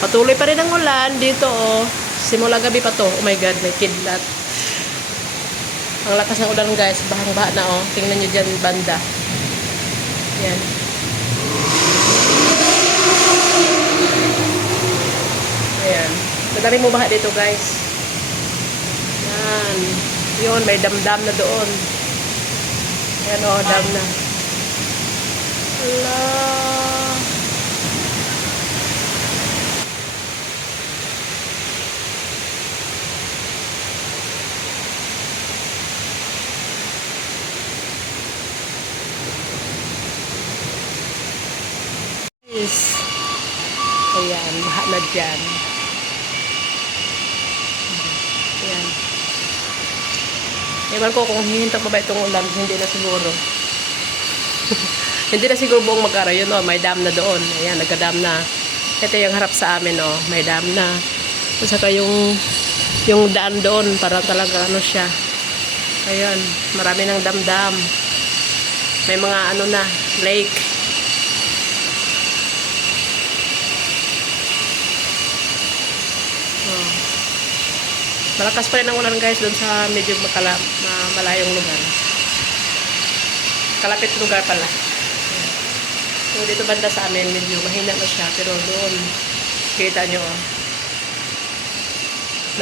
Patuloy pa rin ang ulan dito oh. Simula gabi pa to. Oh my god, may kidlat. Ang lakas ng ulan guys, bahang-baha na oh. Tingnan nyo dyan banda. Yan. Ayan. Madami mo baha dito guys. Yan. Yun, may damdam na doon. Ayan oh, dam na. Hala. Ayan, baha na dyan. Ayan. Ewan ko kung hihinta pa ba itong ulan, hindi na siguro. hindi na siguro buong magkara yun, oh, may dam na doon. Ayan, nagka-dam na. Ito yung harap sa amin, oh, may dam na. At saka yung, yung daan doon, para talaga ano siya. Ayan, marami ng dam-dam. May mga ano na, lake. Malakas pa rin ang ulan guys doon sa medyo makala, ma- malayong lugar. Kalapit lugar pala. So dito banda sa amin medyo mahina na siya pero doon kita nyo oh,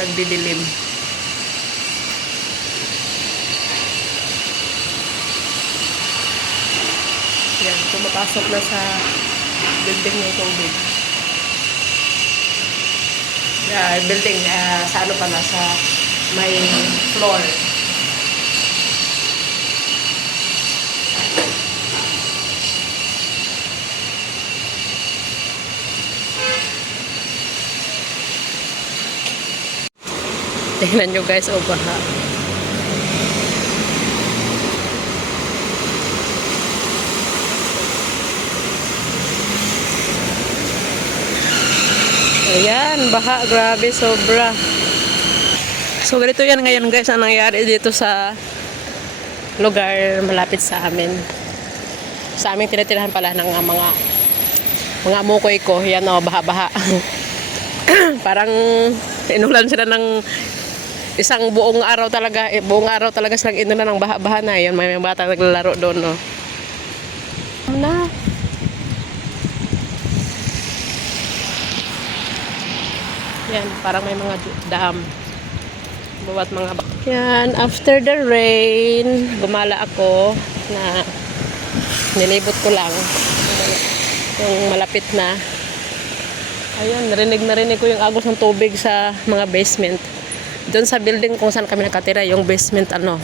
nagdidilim. Yan, pumapasok na sa building yung tubig. Yeah, building ah, sa ano pala sa may floor. Tingnan nyo guys, oh baha. Ayan, baha, grabe, sobra. So, ganito yan ngayon guys, ang nangyari dito sa lugar malapit sa amin. Sa aming tinitirahan pala ng mga mga mukoy ko. Yan o, baha-baha. Parang inulan sila ng isang buong araw talaga, eh, buong araw talaga silang inulan ng baha-baha na. Yan, may mga bata naglalaro doon, no. Na. Yan, parang may mga dam. Bawat mga bak. Yan, after the rain, gumala ako na nilibot ko lang yung malapit na. Ayun, narinig narinig ko yung agos ng tubig sa mga basement. Doon sa building kung saan kami nakatira, yung basement ano,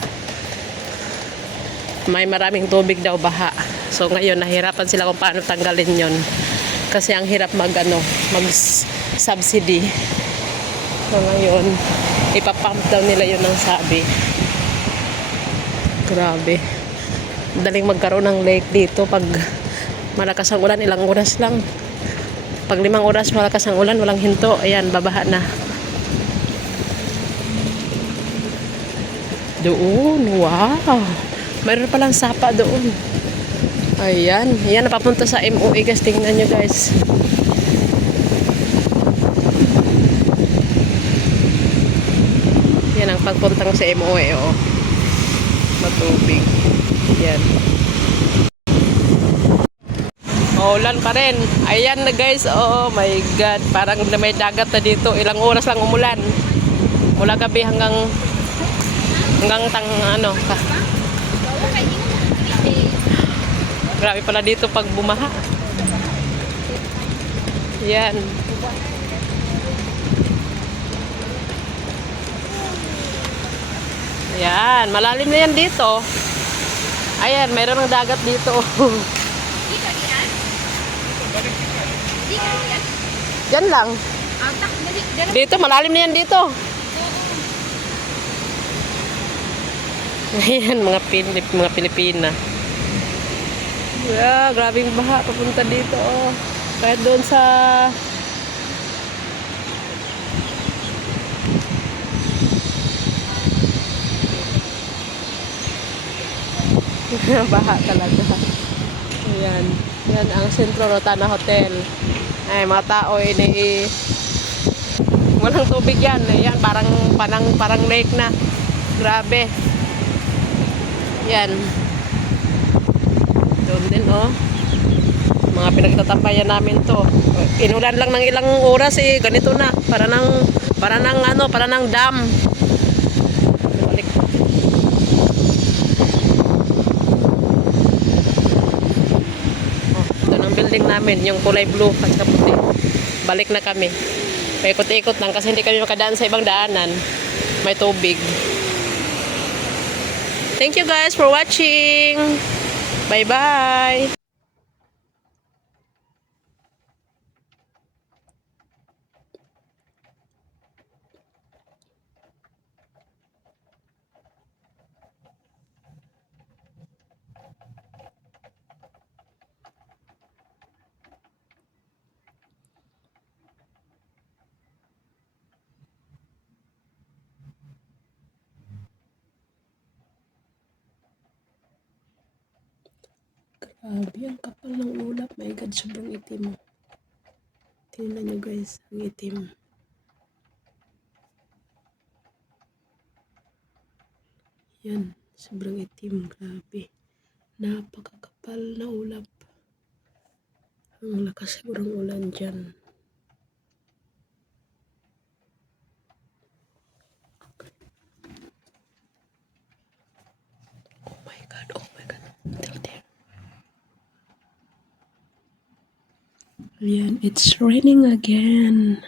may maraming tubig daw baha. So ngayon, nahirapan sila kung paano tanggalin yon Kasi ang hirap mag ano, mag subsidy. So ngayon, ipapump daw nila yun ng sabi. Grabe. Daling magkaroon ng lake dito pag malakas ang ulan, ilang oras lang. Pag limang oras malakas ang ulan, walang hinto. Ayan, babaha na. Doon, wow. Mayroon palang sapa doon. Ayan, yan napapunta sa MOE guys. Tingnan nyo guys. Yan ang pagpuntang sa MOE, oh. Matubig. Yan. Ulan pa rin. Ayan na guys. Oh my God. Parang na may dagat na dito. Ilang oras lang umulan. Mula gabi hanggang hanggang tang ano. Grabe pala dito pag bumaha. Yan. Yan, malalim na yan dito. Ayan, mayroon ng dagat dito. Dito yan? Dito yan? Diyan lang. Dito, malalim na yan dito. Ayan, mga Pilip, mga Pilipina. Yeah, grabing baha papunta dito. Oh. Kahit doon sa baha talaga. Ayan. Yan ang Centro Rotana Hotel. Ay, mga tao, ini... Walang tubig yan. Ayan, parang, parang, parang lake na. Grabe. Yan. Doon din, oh. Mga pinagtatapayan namin to. Inulan lang ng ilang oras eh. Ganito na. Para ng, para ng ano, para ng dam. Balik. Oh, ito ng building namin. Yung kulay blue at kaputi. Balik na kami. Paikot-ikot lang kasi hindi kami makadaan sa ibang daanan. May tubig. Thank you guys for watching. Bye-bye. Grabe, ang kapal ng ulap. My God, sobrang itim. Tingnan nyo guys, ang itim. Yan, sobrang itim. Grabe. Napakakapal na ulap. Ang lakas siguro ng ulan dyan. It's raining again.